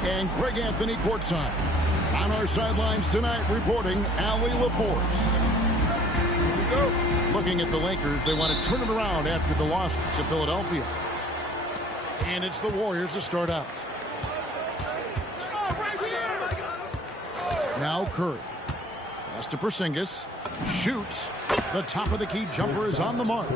And Greg Anthony courtside. On our sidelines tonight, reporting Allie LaForce. Here we go. Looking at the Lakers, they want to turn it around after the loss to Philadelphia. And it's the Warriors to start out. Now Curry. Pass to Porzingis. Shoots. The top of the key jumper is on the mark.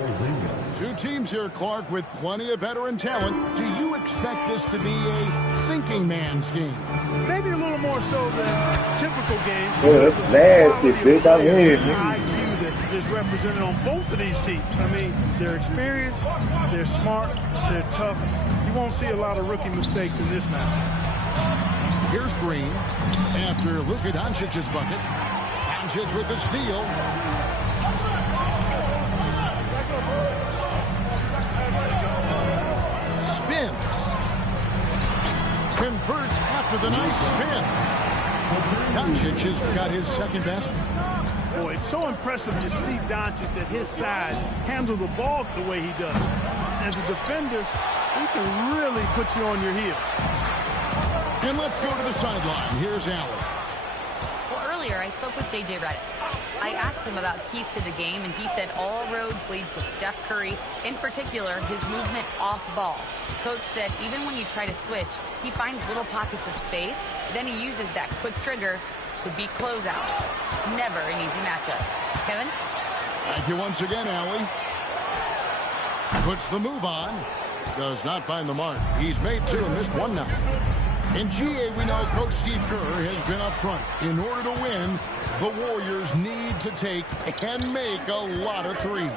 Two teams here, Clark, with plenty of veteran talent. Do you expect this to be a thinking man's game? Maybe a little more so than typical games. Oh, that's nasty, bitch. I'm in. The IQ that is represented on both of these teams. I mean, they're experienced, they're smart, they're tough. You won't see a lot of rookie mistakes in this match. Here's Green after Luka Doncic's bucket. Doncic with the steal. Spins. Converts after the nice spin. Doncic has got his second basket. Boy, it's so impressive to see Doncic at his size handle the ball the way he does. As a defender, he can really put you on your heel. And let's go to the sideline. Here's Allen. Well, earlier I spoke with J.J. Redick. I asked him about keys to the game, and he said all roads lead to Steph Curry, in particular, his movement off ball. Coach said even when you try to switch, he finds little pockets of space, then he uses that quick trigger to beat closeouts. It's never an easy matchup. Kevin? Thank you once again, Allie. Puts the move on. Does not find the mark. He's made two and missed one now. In GA, we know Coach Steve Kerr has been up front. In order to win, the Warriors need to take and make a lot of threes.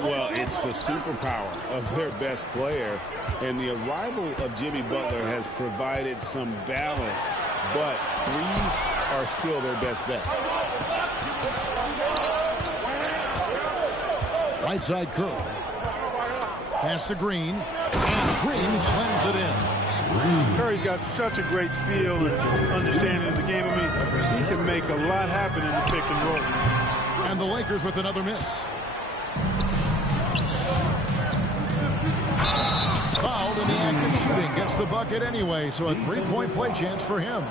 Well, it's the superpower of their best player, and the arrival of Jimmy Butler has provided some balance, but threes are still their best bet. Right side Curry. Pass to Green, and Green slams it in. Curry's got such a great feel and understanding of the game. I mean, he can make a lot happen in the pick and roll. And the Lakers with another miss. Fouled in the act of shooting. Gets the bucket anyway, so a three-point play chance for him.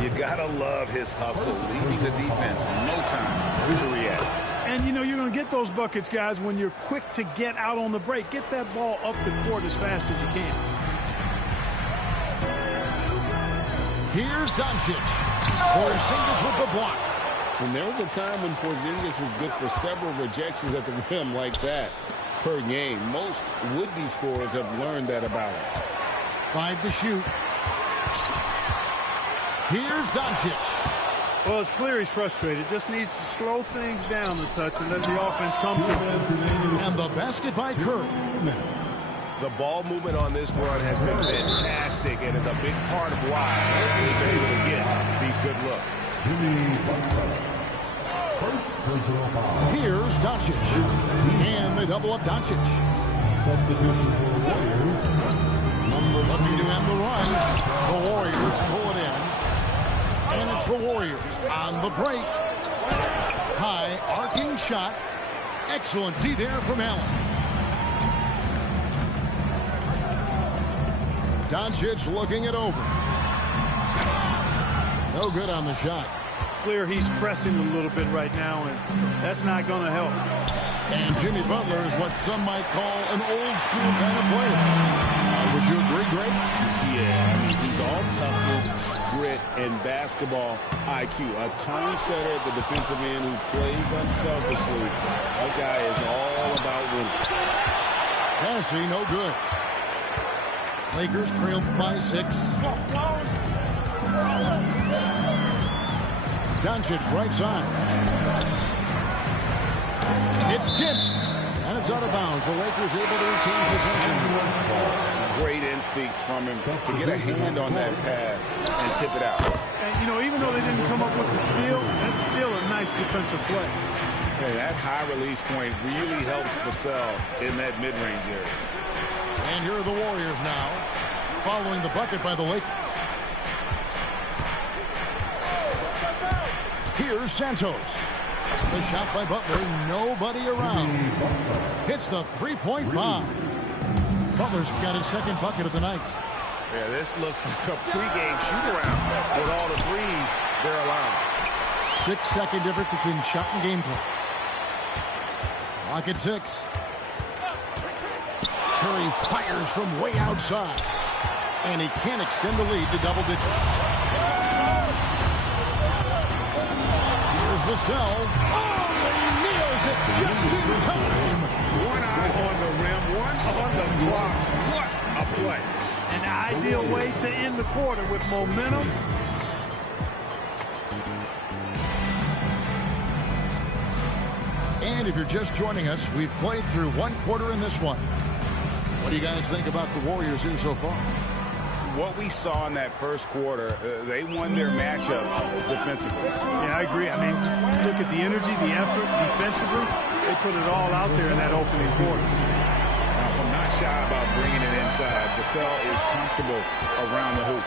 You gotta love his hustle, leaving the defense no time to react. And, you know, you're going to get those buckets, guys, when you're quick to get out on the break. Get that ball up the court as fast as you can. Here's Doncic. Porzingis with the block. And there was a time when Porzingis was good for several rejections at the rim like that per game. Most would-be scorers have learned that about him. 5 to shoot. Here's Doncic. Well, it's clear he's frustrated. Just needs to slow things down a touch and let the offense come to him. And the basket by Curry. The ball movement on this run has been fantastic and is a big part of why he's been able to get these good looks. Here's Doncic. And they double up Doncic. Looking to end the run. The Warriors pull it in. And it's the Warriors on the break. High arcing shot. Excellent D there from Allen. Doncic looking it over. No good on the shot. Clear he's pressing a little bit right now, and that's not going to help. And Jimmy Butler is what some might call an old school kind of player. Would you agree, Greg? Yeah, I mean, he's all toughness, grit and basketball IQ. A tone setter at the defensive end who plays unselfishly. That guy is all about winning. Cassie, no good. Lakers trail by 6. Doncic right side. It's tipped. And it's out of bounds. The Lakers able to retain possession. Great instincts from him to get a hand on that pass and tip it out. And, you know, even though they didn't come up with the steal, that's still a nice defensive play. Hey, that high release point really helps Vassell in that mid-range area. And here are the Warriors now, following the bucket by the Lakers. Here's Santos. The shot by Butler, nobody around. Hits the three-point bomb. Butler's got his second bucket of the night. Yeah, this looks like a pregame shoot-around with all the threes they're allowing. 6-second difference between shot and game clock. Clock at 6. Curry fires from way outside. And he can't extend the lead to double digits. Here's Vassell. Oh, he nails it just in time. One eye on the rim, one on the clock. What a play. An ideal way to end the quarter with momentum. And if you're just joining us, we've played through one quarter in this one. What do you guys think about the Warriors here so far? What we saw in that first quarter, they won their matchups defensively. Yeah, I agree. I mean, look at the energy, the effort, defensively. They put it all out there in that opening quarter. I'm not shy about bringing it inside. Vassell is comfortable around the hoop.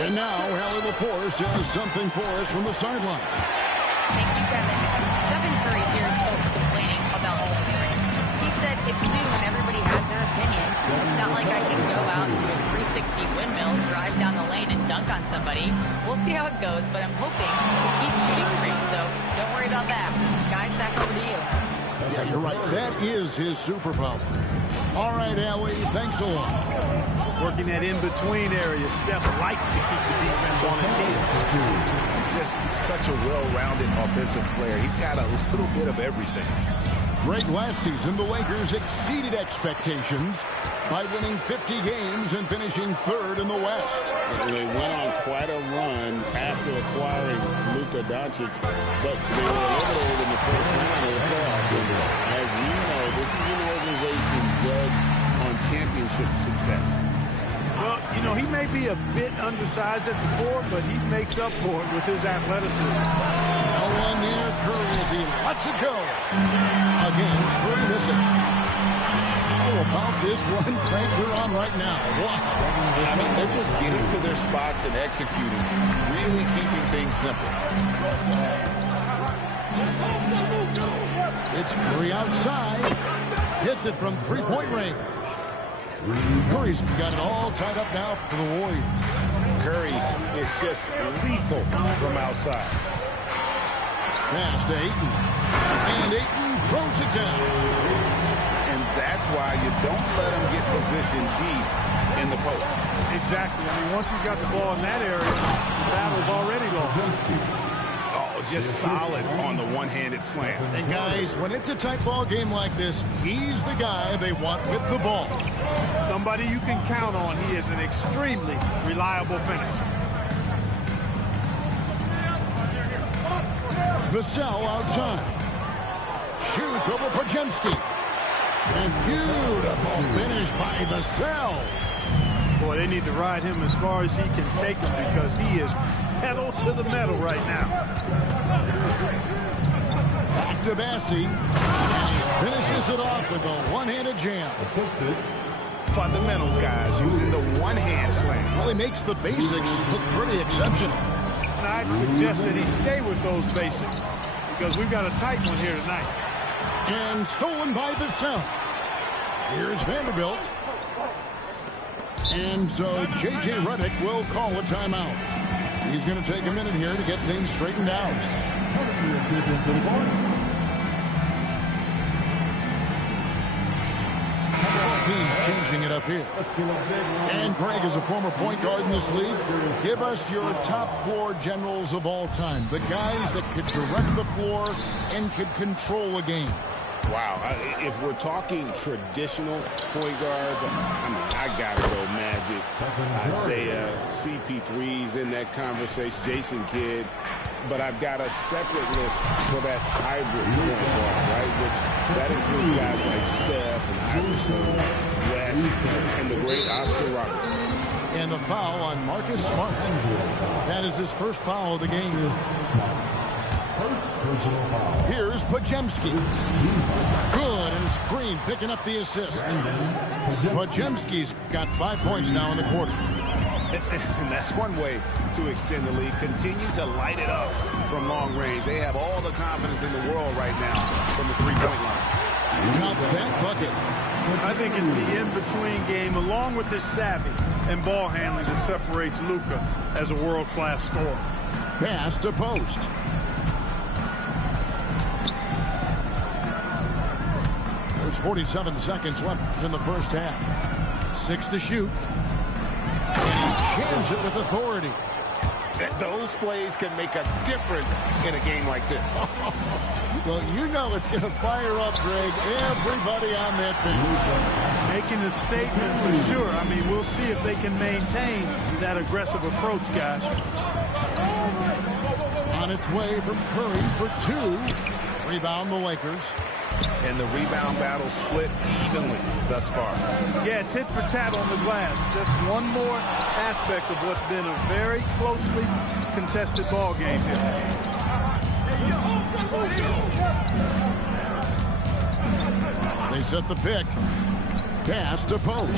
And now, Hallie LaForce has something for us from the sideline. Thank you, Kevin. Stephen Curry hears folks complaining about all the threes. He said it's new and everybody has their opinion. It's not like I can go out and do a 360 windmill, drive down the lane, and dunk on somebody. We'll see how it goes, but I'm hoping to keep shooting threes, so don't worry about that. Guys, back over to you. Yeah, you're right. That is his superpower. All right, Allie, thanks a lot. Working that in-between area. Steph likes to keep the defense on its heels. Just such a well-rounded offensive player. He's got a little bit of everything. Greg, last season, the Lakers exceeded expectations by winning 50 games and finishing third in the West. They went on quite a run after acquiring Luka Doncic, but they were eliminated in the first round of the playoffs. As we know, this is an organization judged on championship success. Well, you know, he may be a bit undersized at the 4, but he makes up for it with his athleticism. No one near Curry as he lets it go. Again, Curry missing. How about this one Frank they're on right now? Wow. I mean, they're just getting to their spots and executing, really keeping things simple. It's Curry outside. Hits it from three-point range. Curry's got it all tied up now for the Warriors. Curry is just lethal from outside. Pass to Ayton. And Ayton throws it down. And that's why you don't let him get positioned deep in the post. Exactly. I mean, once he's got the ball in that area, the battle's already lost. Just solid on the one-handed slam. And guys, when it's a tight ball game like this, he's the guy they want with the ball. Somebody you can count on. He is an extremely reliable finisher. Vassell outside. Shoots over Podziemski. And beautiful finish by Vassell. Boy, they need to ride him as far as he can take him because he is pedal to the metal right now. Back to Bassi. And he finishes it off with a one-handed jam. Fundamentals, guys, using the one-hand slam. Well, he makes the basics look pretty exceptional. And I'd suggest that he stay with those basics because we've got a tight one here tonight. And stolen by Vassell. Here's Vanderbilt. And so J.J. Redick will call a timeout. He's going to take a minute here to get things straightened out. Several teams changing mixing it up here. And Greg, as a former point guard in this league, give us your top floor generals of all time. The guys that could direct the floor and could control a game. Wow, if we're talking traditional point guards, I got to go Magic, Isaiah, CP3's in that conversation, Jason Kidd. But I've got a separate list for that hybrid point guard, right? Which that includes guys like Steph and Iverson, West, and the great Oscar Robertson. And the foul on Marcus Smart. That is his first foul of the game. Here's Podziemski. Good, and it's Green picking up the assist. Podziemski's got 5 points now in the quarter. And that's one way to extend the lead. Continue to light it up from long range. They have all the confidence in the world right now from the three-point line. Got that bucket. I think it's the in-between game, along with his savvy and ball handling, that separates Luka as a world-class scorer. Pass to Post. There's 47 seconds left in the first half. 6 to shoot. And he jams it with authority. Those plays can make a difference in a game like this. Well, you know it's going to fire up, Greg, everybody on that bench. Making a statement for sure. I mean, we'll see if they can maintain that aggressive approach, guys. On its way from Curry for 2. Rebound the Lakers. And the rebound battle split evenly thus far. Yeah, tit for tat on the glass. Just one more aspect of what's been a very closely contested ball game here. They set the pick. Pass to Post.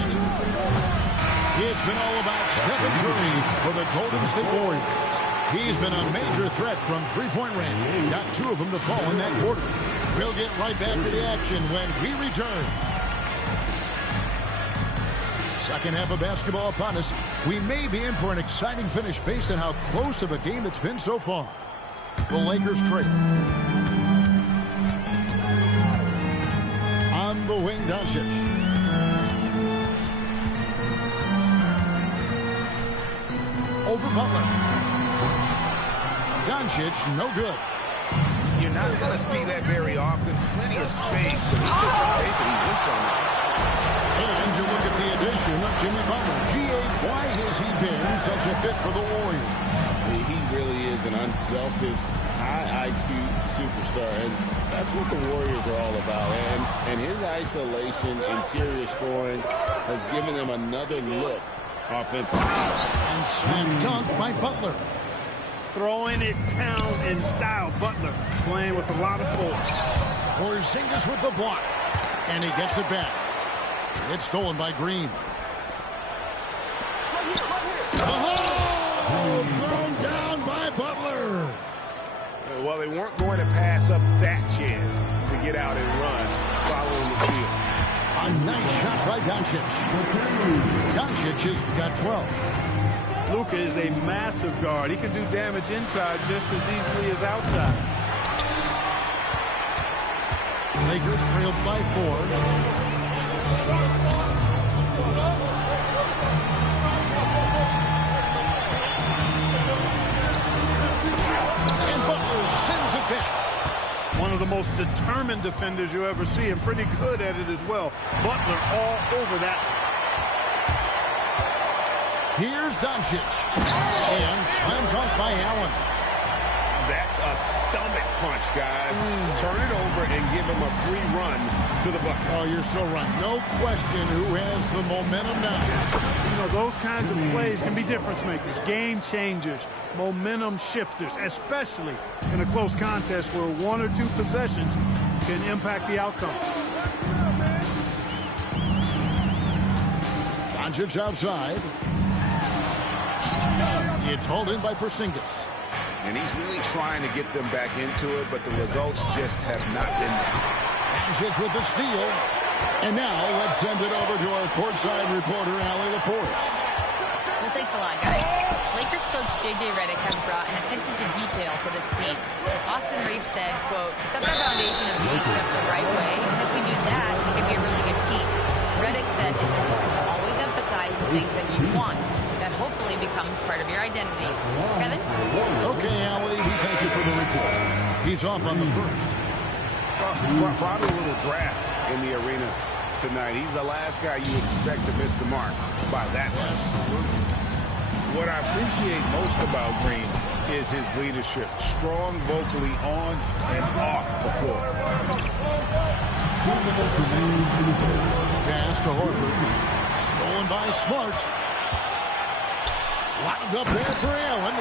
It's been all about Stephen Curry for the Golden State Warriors. He's been a major threat from three-point range. Got 2 of them to fall in that quarter. We'll get right back to the action when we return. Second half of basketball upon us. We may be in for an exciting finish based on how close of a game it's been so far. The Lakers trail. On the wing, Doncic. Over Butler. Doncic, no good. You're not going to see that very often. Plenty of space, but it's just the space that he whiffs on it. And you look at the addition of Jimmy Butler. G.A., why has he been such a fit for the Warriors? He really is an unselfish, high IQ superstar, and that's what the Warriors are all about. And his isolation, interior scoring has given them another look offensively. And slam dunk by Butler. Throwing it down in style. Butler playing with a lot of force. Porzingis with the block. And he gets it back. It's stolen by Green. Oh! Thrown down by Butler. Well, they weren't going to pass up that chance to get out and run following the steal. A nice shot by Doncic. Doncic has got 12. Luka is a massive guard. He can do damage inside just as easily as outside. Lakers trailed by 4. And Butler sends it back. One of the most determined defenders you ever see, and pretty good at it as well. Butler all over that. Here's Doncic. And slam dunk by Allen. That's a stomach punch, guys. Turn it over and give him a free run to the bucket. Oh, you're so right. No question who has the momentum now. You know, those kinds of plays can be difference makers, game changers, momentum shifters, especially in a close contest where 1 or 2 possessions can impact the outcome. Doncic outside. It's hauled in by Porzingis. And he's really trying to get them back into it, but the results just have not been there. Doncic with the steal. And now let's send it over to our courtside reporter, Allie LaForce. Well, thanks a lot, guys. Lakers coach J.J. Redick has brought an attention to detail to this team. Austin Reeves said, quote, set the foundation of doing stuff the right way, and if we do that, we can be a really good team. Redick said it's important to things that you want. That hopefully becomes part of your identity. Kevin? Okay, Allie, we thank you for the report. He's off on the first. Probably a little draft in the arena tonight. He's the last guy you expect to miss the mark by that much. What I appreciate most about Green is his leadership. Strong vocally on and off the floor. Pass to Horford. Stolen by Smart. Wound up there for Allen.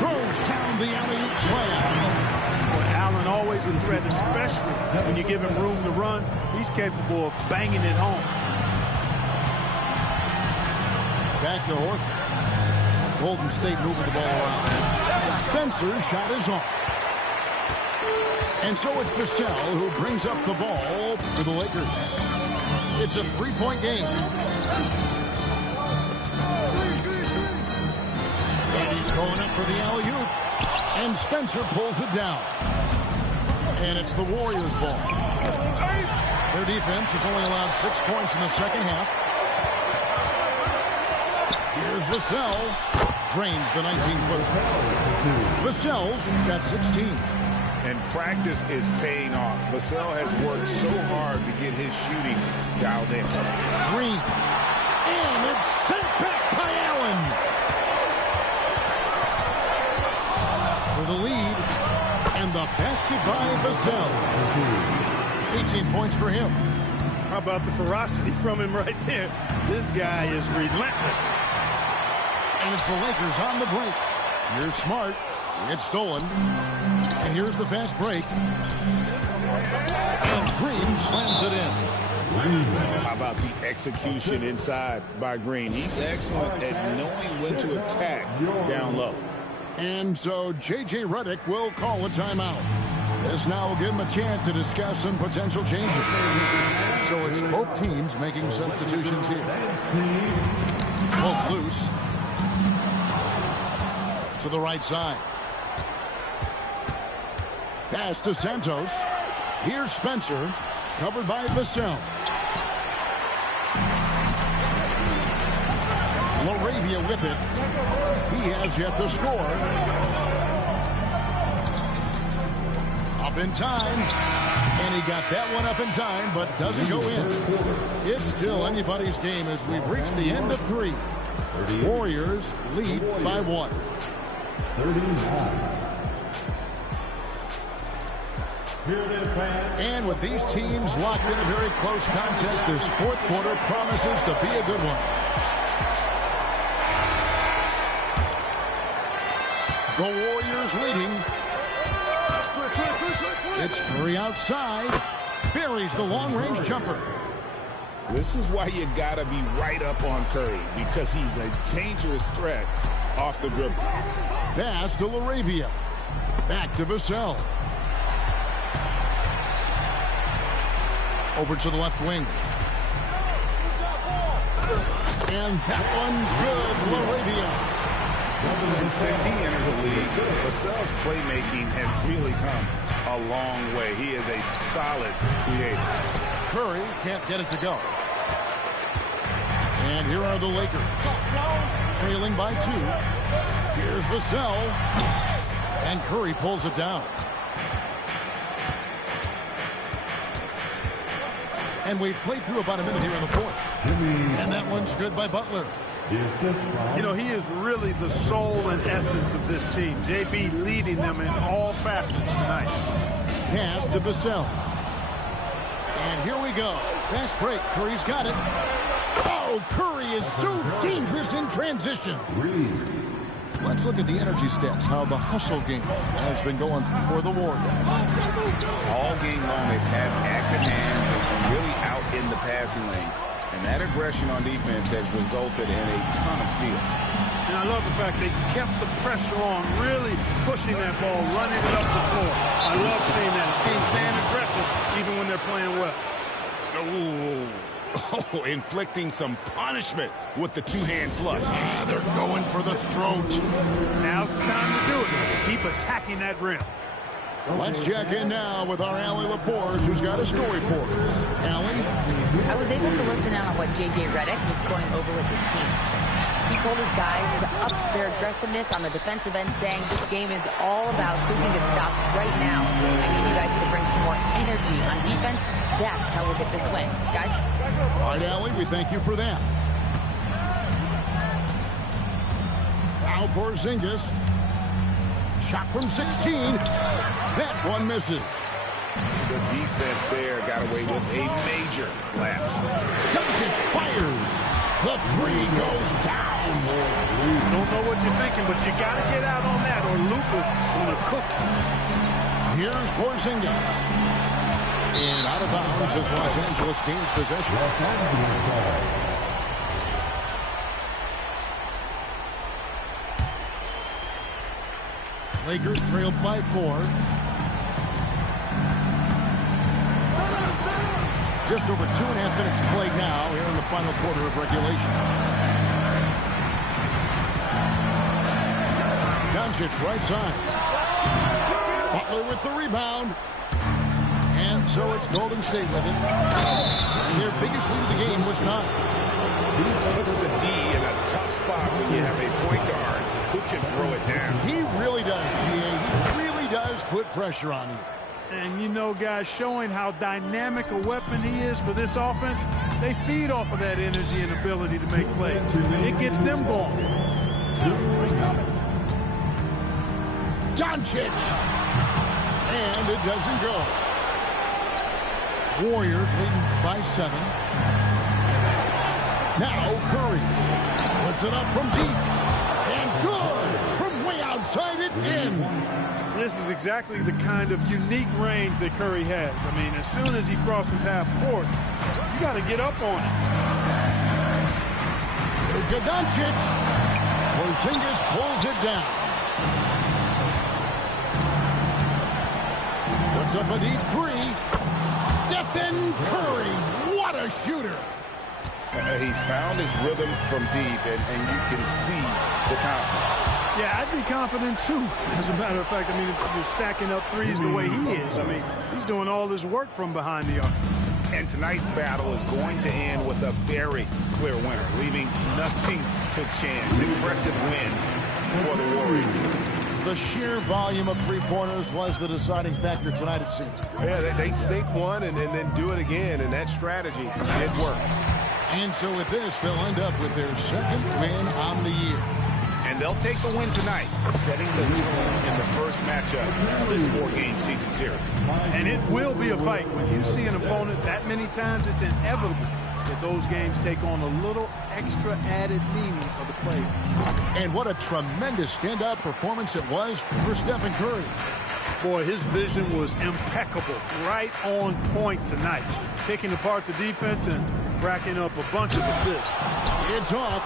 Throws down the alley-oop slam. Allen always a threat, especially when you give him room to run. He's capable of banging it home. Back to Horford. Golden State moving the ball around. Spencer's shot is off. And so it's Vassell who brings up the ball for the Lakers. It's a three-point game. And he's going up for the alley-oop. And Spencer pulls it down. And it's the Warriors' ball. Their defense has only allowed 6 points in the second half. Here's Vassell. Drains the 19-footer. Vassell's got 16. And practice is paying off. Vassell has worked so hard to get his shooting dialed in. Green. And it's sent back by Allen. For the lead. And the basket by Vassell. 18 points for him. How about the ferocity from him right there? This guy is relentless. And it's the Lakers on the break. Here's Smart. It's stolen. And here's the fast break. And Green slams it in. How about the execution inside by Green? He's excellent at knowing when to attack down low. And so J.J. Redick will call a timeout. This now will give him a chance to discuss some potential changes. So it's both teams making substitutions here. Both loose. To the right side. Pass to Santos. Here's Spencer. Covered by Vassell. LaRavia with it. He has yet to score. Up in time. And he got that one up in time, but doesn't go in. It's still anybody's game as we've reached the end of 3. Warriors lead by 1. 39. And with these teams locked in a very close contest, this fourth quarter promises to be a good one. The Warriors leading. It's Curry outside. Buries the long-range jumper. This is why you got to be right up on Curry, because he's a dangerous threat off the dribble. Pass to LaRavia. Back to Vassell. Over to the left wing. And that one's good. LaRavia. Since he entered the league, Vassell's playmaking has really come a long way. He is a solid creator. Curry can't get it to go. And here are the Lakers. Trailing by 2. Here's Vassell. And Curry pulls it down. And we've played through about a minute here in the fourth. And that one's good by Butler. You know, he is really the soul and essence of this team. JB leading them in all facets tonight. Pass to Vassell. And here we go. Fast break. Curry's got it. Oh, Curry is so dangerous in transition. Let's look at the energy stats, how the hustle game has been going for the Warriors. All game long, they've had active hands and really out in the passing lanes. And that aggression on defense has resulted in a ton of steals. And I love the fact they kept the pressure on, really pushing that ball, running it up the floor. I love seeing that. The team staying aggressive even when they're playing well. Oh, inflicting some punishment with the two-hand flush. Yeah, they're going for the throat. Now's the time to do it. Keep attacking that rim. Let's check in now with our Allie LaForce, who's got a story for us. Allie? I was able to listen in on what J.J. Redick was going over with his team. He told his guys to up their aggressiveness on the defensive end, saying this game is all about who can get stops right now. I need you guys to bring some more energy on defense. That's how we'll get this win. Guys? All right, Allie, we thank you for that. Now Porzingis. Shot from 16. That one misses. The defense there got away with a major lapse. Doncic fires. The three goes down. Don't know what you're thinking, but you got to get out on that or Luka gonna cook. Here's Porzingis. And out of bounds as Los Angeles gains possession. Lakers trailed by 4. Just over 2.5 minutes played now here in the final quarter of regulation. Doncic right side. Butler with the rebound. And so it's Golden State with it. And their biggest lead of the game was 9. Puts the D in a tough spot when you have a point guard who can throw it down. He really does, G.A. He really does put pressure on you. And you know, guys, showing how dynamic a weapon he is for this offense, they feed off of that energy and ability to make plays. It gets them going. Doncic! And it doesn't go. Warriors leading by 7. Now Curry puts it up from deep. And good! From way outside, it's in. This is exactly the kind of unique range that Curry has. I mean, as soon as he crosses half court, you got to get up on it. Doncic. Porzingis pulls it down. Puts up a deep 3. Stephen Curry. What a shooter. He's found his rhythm from deep, and you can see the confidence. Yeah, I'd be confident, too. As a matter of fact, I mean, if he's stacking up threes the way he is, I mean, he's doing all this work from behind the arc. And tonight's battle is going to end with a very clear winner, leaving nothing to chance. Impressive win for the Warriors. The sheer volume of three-pointers was the deciding factor tonight, it seemed. Yeah, they sink one and then do it again, and that strategy did work. And so with this, they'll end up with their second win on the year. And they'll take the win tonight, setting the tone in the first matchup of this 4-game season series. And it will be a fight. When you see an opponent that many times, it's inevitable that those games take on a little extra added meaning for the players. And what a tremendous standout performance it was for Stephen Curry. Boy, his vision was impeccable, right on point tonight. Picking apart the defense and racking up a bunch of assists. It's off.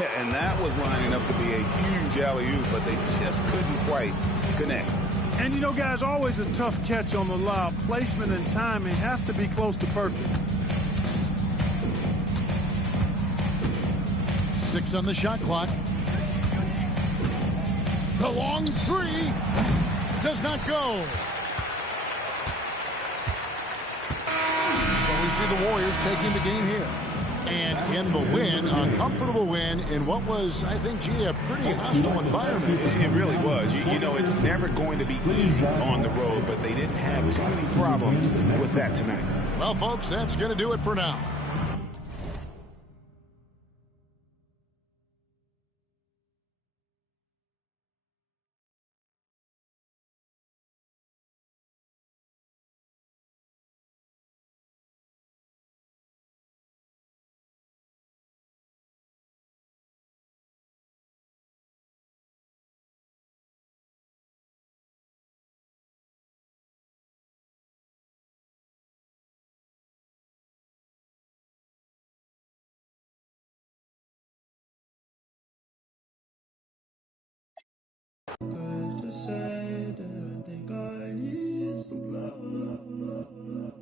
Yeah, and that was lining up to be a huge alley-oop, but they just couldn't quite connect. And you know, guys, always a tough catch on the lob. Placement and timing have to be close to perfect. 6 on the shot clock. The long 3 does not go. So we see the Warriors taking the game here. And in the win, a comfortable win in what was, I think, G, a pretty hostile environment. It really was. You know, it's never going to be easy on the road, but they didn't have too many problems with that tonight. Well, folks, that's going to do it for now. Just say that I think I need some love.